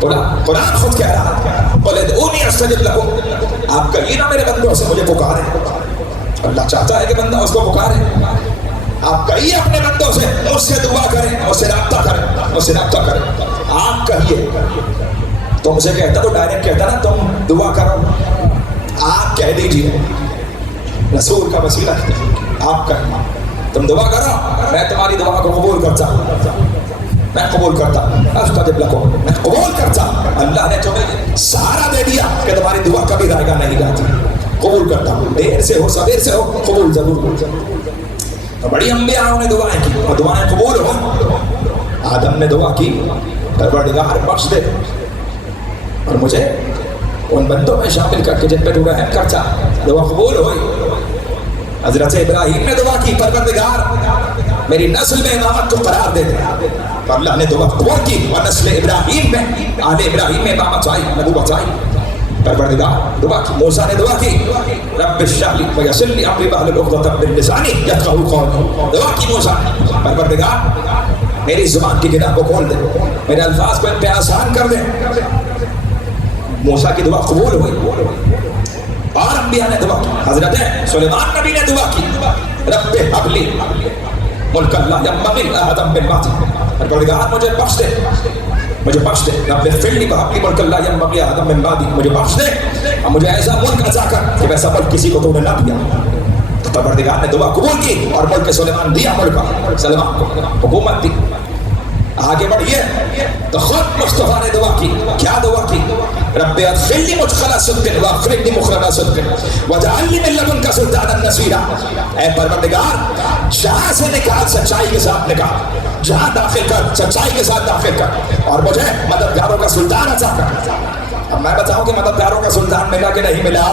قرآن خود کہہ رہا ہے قل ادعونی استجب لکم. آپ کہیے نا میرے بندوں سے مجھے پکارے. اللہ چاہتا ہے کہ بندہ اس کو پکارے. آپ کہیے اپنے بندوں سے مجھ سے دعا کریں, مجھ سے رابطہ کریں, مجھ سے رابطہ کریں. آپ کہیے, تم سے کہتا تو ڈائریکٹ کہتا نا تم دعا کرو. آپ کہہ دیجیے, رسول کا وسیلہ ہے, آپ کہنا تم دعا کرو, میں تمہاری دعا کو قبول کرتا ہوں, میں قبول کرتا ہوں. استجب لکم, میں قبول کرتا ہوں. اللہ نے تمہیں سہارا دے دیا کہ تمہاری دعا کبھی رائے گا نہیں جاتی. قبول کرتا ہوں, دیر سے ہو سویر سے ہو, قبول ضرور. تو بڑی انبیاء نے دعائیں کی اور دعائیں قبول ہو. آدم نے دعا کی پروردگار بخش دے اور مجھے ان بندوں میں شامل کر کے جن پہ تو رحم کرتا. دعا قبول ہوئی. حضرت ابراہیم نے دعا کی پروردگار میری نسل میں امامت کو قرار دے دے. اللہ نے دعا قبول کی اور نسل ابراہیم میں, آل ابراہیم میں امامت آئی, نبوت آئی. پروردگار دعا کی. موسیٰ نے دعا کی رب اشرح لی ویسر لی امری واحلل عقدۃ من لسانی یفقهوا قولی. دعا کی موسیٰ, پروردگار میری زبان کی گناہ کو کھول دے, میرے الفاظ کو ان پہ آسان کر دے. موسیٰ کی دعا قبول ہوئی. اور انبیاء نے دعا کی. حضرت سلیمان نبی نے دعا کی رب ہب لی ملک لا ينبغي لأحد من بعدی. پروردگار مجھے بخش دے, مجھے بخش دے. رب اغفر لی وہب لی ملک لا ينبغي لأحد من بعدی. مجھے بخش دے اور مجھے ایسا ملک عطا کر کہ ویسا ملک کسی کو تو نے نہ دیا. تو پروردگار نے دعا قبول کی اور ملک سلیمان دیا. ملک سلیمان کو حکومت دی. آگے بڑھیے تو خود مصطفیٰ نے دعا کی. کیا دعا کی؟ رب ادخلنی مدخل صدق واخرجنی مخرج صدق واجعلنی من لدنک سلطانا نصیرا. اے پروردگار جہاں سے نکال سچائی کے ساتھ نکال, جہاں داخل کر سچائی کے ساتھ داخل کر, اور مجھے مددگاروں کا سلطان عطا کر. اب میں بتاؤں کہ مددگاروں کا سلطان ملا کہ نہیں ملا؟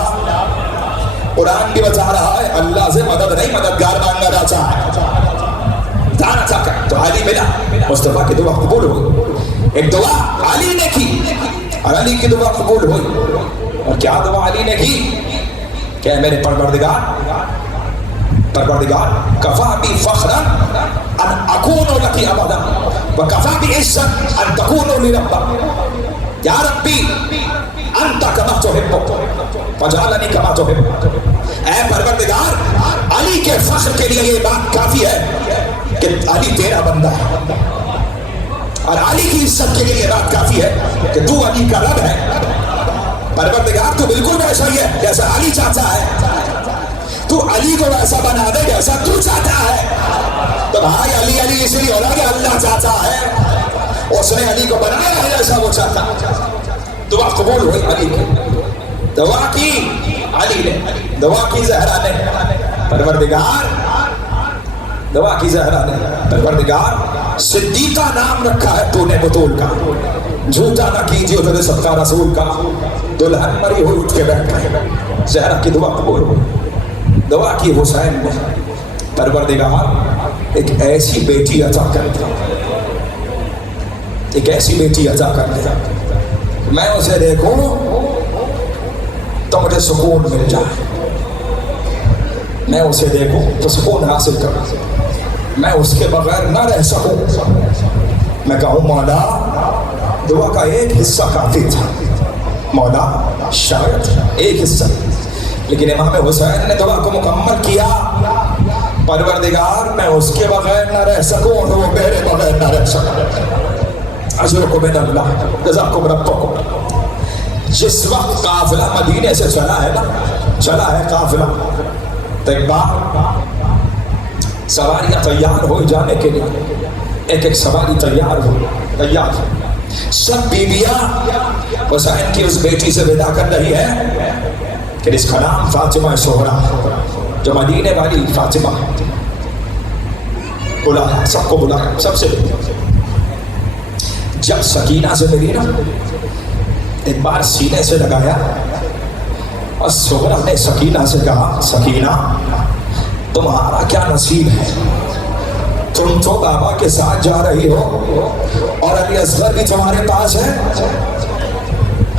قرآن بھی بتا رہا ہے اللہ سے مدد نہیں مددگار مانگنا جاتا ہے، جانا چاہتا ہے۔ تو علی ملا، مصطفیٰ کی دعا قبول ہوئی۔ ایک دعا علی نے کی اور علی کی دعا قبول ہوئی۔ اور کیا دعا علی نے کی کہ اے میرے پروردگار کفا بی فخرا ان اکون لکی ابدا وکفا بی عزت ان تکون لی ربا یا ربی انت کما تحب فجعلنی کما تحب۔ اے پروردگار علی کے فخر کے لیے یہ بات کافی ہے کہ علی تیرا بندہ ہے، اور علی کی عزت کے لیے یہ بات کافی ہے کہ تو علی کا رب ہے۔ پروردگار تو بالکل ویسا ہی ہے جیسا علی چاہتا ہے، تو علی کو ویسا بنا دے جیسا تو چاہتا ہے۔ تو بھائی علی علی اس لیے ہو رہا کہ اللہ چاہتا ہے، اس نے علی کو بنایا ہے جیسا وہ چاہتا۔ دعا قبول ہوئی علی کی، دعا کی علی نے، دعا کی زہرا نے، پروردگار دعا کی زہرا نے، پروردگار صدیقہ نام رکھا ہے تو نے بطول کا، جھوٹا نہ کیجیے تو صدقہ رسول کا۔ دلہن مری ہوئی اٹھ کے بیٹھ گئے، زہرا کی دعا قبول ہوئی۔ دعا کی حسین نے، پروردگار ایک ایسی بیٹی عطا کر دے، ایک ایسی بیٹی عطا کر دے میں اسے دیکھوں تو مجھے سکون مل جائے، میں اسے دیکھوں تو سکون حاصل کروں، میں اس کے بغیر نہ رہ سکوں۔ میں کہوں مولا دعا کا ایک حصہ کافی تھا، مولا شاید ایک حصہ، لیکن امام حسین نے دعا کو مکمل کیا۔ پروردگار میں اس کے بغیر نہ رہ سکوں تو وہ میرے بغیر نہ رہ سکوں۔ اجرکم من اللہ جزاکم ربکم۔ جس وقت قافلہ مدینے سے چلا ہے نا، چلا ہے قافلہ، تو ایک بار سواریاں تیار ہو جانے کے لیے ایک ایک سواری تیار تیار سب بیویاں حسین کی اس بیٹی سے ودا کر رہی ہے کہ اس کا نام فاطمہ زہرا، جو مدینے والی فاطمہ، بلایا سب کو، بلایا سب سے۔ جب سکینہ سے ملی نا، ایک بار سینے سے لگایا اور زہرا نے سکینہ سے کہا سکینہ تمہارا کیا نصیب ہے، تم تو بابا کے ساتھ جا رہی ہو اور علی اصغر بھی تمہارے پاس ہے،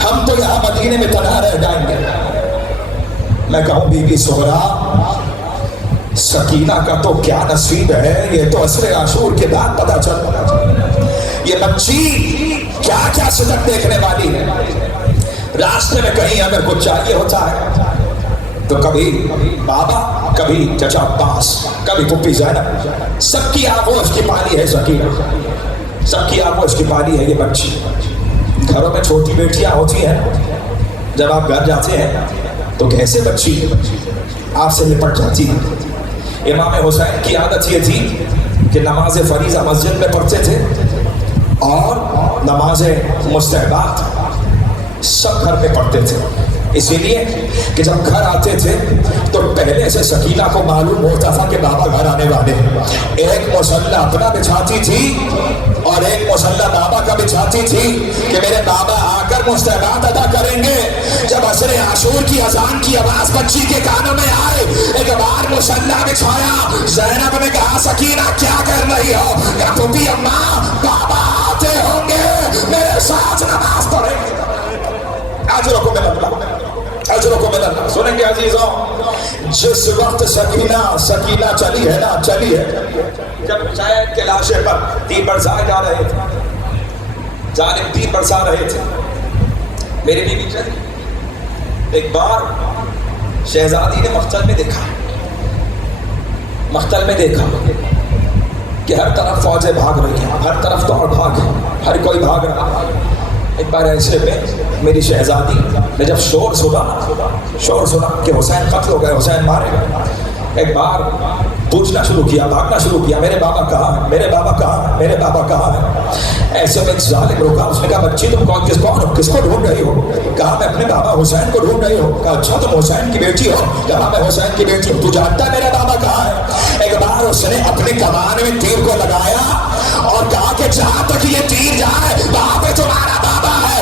ہم تو یہاں مدینے میں تنہا رہ جائیں گے۔ میں کہوں بی بی زہرا سکینہ کا تو کیا نصیب ہے، یہ تو عصر عاشور کے بعد پتہ چلا۔ یہ بچی کیا کیا صدق دیکھنے والی ہے، راستے میں کہیں ہمیں کچھ چاہیے ہوتا ہے تو کبھی بابا، کبھی چچا عباس، کبھی پھپھی زینب، سب کی آغوش کی پالی ہے سکینہ، سب کی آغوش کی پالی ہے یہ بچی۔ گھروں میں چھوٹی بیٹیاں ہوتی ہیں، جب آپ گھر جاتے ہیں تو کیسے بچی آپ سے لپٹ جاتی ہے۔ امام حسین کی عادت یہ تھی کہ نماز فریضہ مسجد میں پڑھتے تھے اور نماز مستحبات سب گھر میں پڑھتے تھے، اسی لیے کہ جب گھر آتے تھے تو پہلے سے سکینہ کو معلوم ہوتا تھا کہ بابا گھر آنے والے ہیں۔ ایک مصلی اپنا بچھاتی تھی اور ایک مصلی بابا کا بچھاتی تھی کہ میرے بابا آ کر مستحبات ادا کریں گے۔ جب عصر عاشور کی اذان کی آواز بچی کے کانوں میں آئے، ایک بار مصلی بچھایا، زینب نے کہا سکینہ کیا کر رہی ہو؟ یا پھوپھی اماں بابا آتے ہوں گے میرے ساتھ نماز پڑھیں گے۔ اجرکم من اللہ، اجرکم من اللہ۔ سنیں گے عزیزوں، جس وقت سکینہ چلی ہے نا، چلی ہے، جب زید کے لاشے پر تیر برسائے جا رہے تھے، ظالم تیر برسا رہے تھے، میری بیوی چلی۔ ایک بار شہزادی نے مقتل میں دیکھا، مقتل میں دیکھا کہ ہر طرف فوجیں بھاگ رہی ہیں، ہر طرف دوڑ بھاگ ہے، ہر کوئی بھاگ رہا ہے۔ ایک بار ایسے میں میری شہزادی نے جب شور سنا کہ حسین قتل ہو گئے، حسین مارے گئے، ایک بار پوچھنا شروع کیا، بھاگنا شروع کیا، میرے بابا کہاں ہے، میرے بابا کہاں ہے، میرے بابا کہاں ہے۔ ایسے میں ایک ظالم روکا، اس نے کہا بچی تم کس کو ڈھونڈ رہی ہو؟ کہا میں اپنے بابا حسین کو ڈھونڈ رہی ہو۔ کہا اچھا تم حسین کی بیٹی ہو؟ کہا میں حسین کی بیٹی ہوں، تو جانتا ہے میرا بابا کہاں ہے؟ ایک بار اس نے اپنے کمان میں تیر کو لگایا اور کہا کہ جہاں تک یہ تیر جائے وہاں پہ تمہارا بابا ہے۔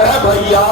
اے بھیا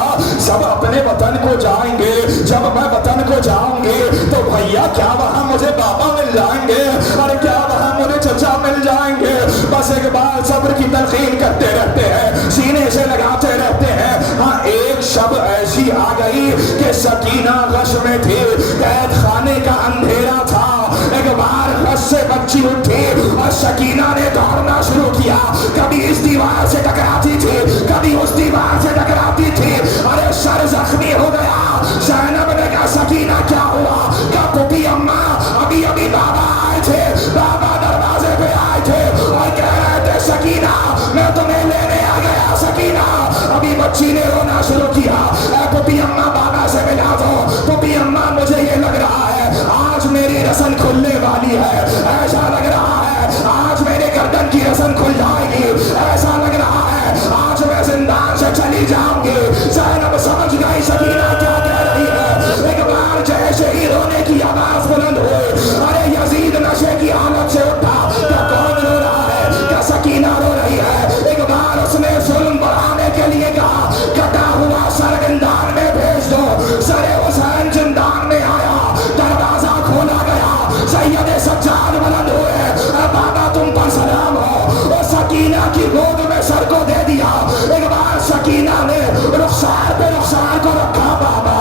جب اپنے وطن کو جائیں گے, جب میں وطن کو جاؤں گی تو بھیا کیا وہاں مجھے بابا مل جائیں گے, اور کیا وہاں مجھے چچا مل جائیں گے؟ بس ایک بار صبر کی تلقین کرتے رہتے ہیں, سینے سے لگاتے رہتے ہیں. ہاں ایک شب ایسی آ گئی کہ سکینہ غش میں تھی, قید خانے کا اندھیرا تھا. ایک بار غش سے بچی اٹھی اور سکینہ نے دوڑنا شروع کیا. کبھی اس دیوار سے ٹکراتی تھی, کبھی اس دیوار سے ٹکراتی تھی. ارے سر زخمی ہو گیا. زینب نے کہا سکینہ کیا ہوا؟ کہا پھوپھی اماں ابھی ابھی بابا آئے تھے, بابا دروازے پہ آئے تھے اور کہہ رہے تھے سکینہ میں تمہیں لینے آ گیا. سکینہ ابھی بچی نے رونا شروع کیا. اے پھوپھی اماں بابا سے ملا دو. پھوپھی اماں مجھے یہ لگ رہا ہے آج میری رسن کھلنے والی ہے, ایسا لگ رہا ہے آج میرے گردن کی رسن کھل جائے گی, ایسا لگ رہا ہے آج میں زندان سے چلی جاؤں گی. زینب سمجھ گئی سکینہ کیا کہہ رہی ہے. ایک بار جیسے ہی رونے کی آواز بلند ہوئی, ارے یزید نشے کی حالت سے اٹھا. کیا کون رو رہا ہے؟ کیا سکینہ رو رہی ہے؟ ایک بار اس نے ظلم بڑھانے کے لیے کہا کٹا ہوا سر زندان میں بھیج دو. سر حسین زندان میں آیا, دروازہ کھولا گیا, سید سجاد بلند ہوئے, بابا تم پر سلام ہو. اور سکینہ کی گود میں سر کو دے دیا. ایک بار سکینہ نے رخسار پہ رخسار کو رکھا. بابا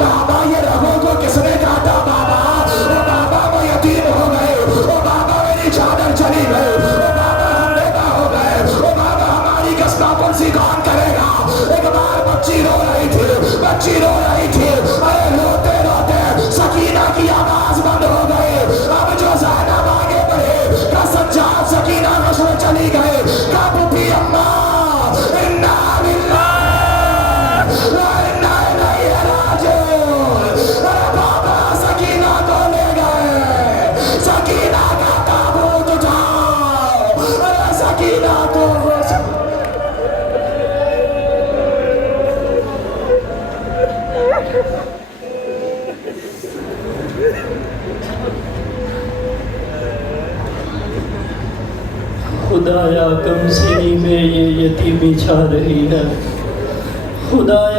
بابا یہ رگوں کو کس نے کاٹا؟ بابا او بابا وہ یتیم ہو گئے, او بابا میری چادر چلی گئی, او بابا ہم بیوہ ہو گئے, او بابا ہماری گستہ پرسی کون کرے گا؟ ایک بار بچی رو رہی تھی, بچی رو رہی تھی. ارے روتے روتے سکینہ کی آواز بند ہو گئی. اب جو زینب آگے بڑھے کا سجاد سکینہ نشر چلی گئے. کا پھوپھی اماں انا للہ و انا الیہ راجعون. ارے بابا سکینہ کو لے گئے, سکینہ کا تابوت اٹھاؤ. ارے سکینہ کو خدایا کم سنی میں یہ یتیمی چھا رہی ہے. خدایا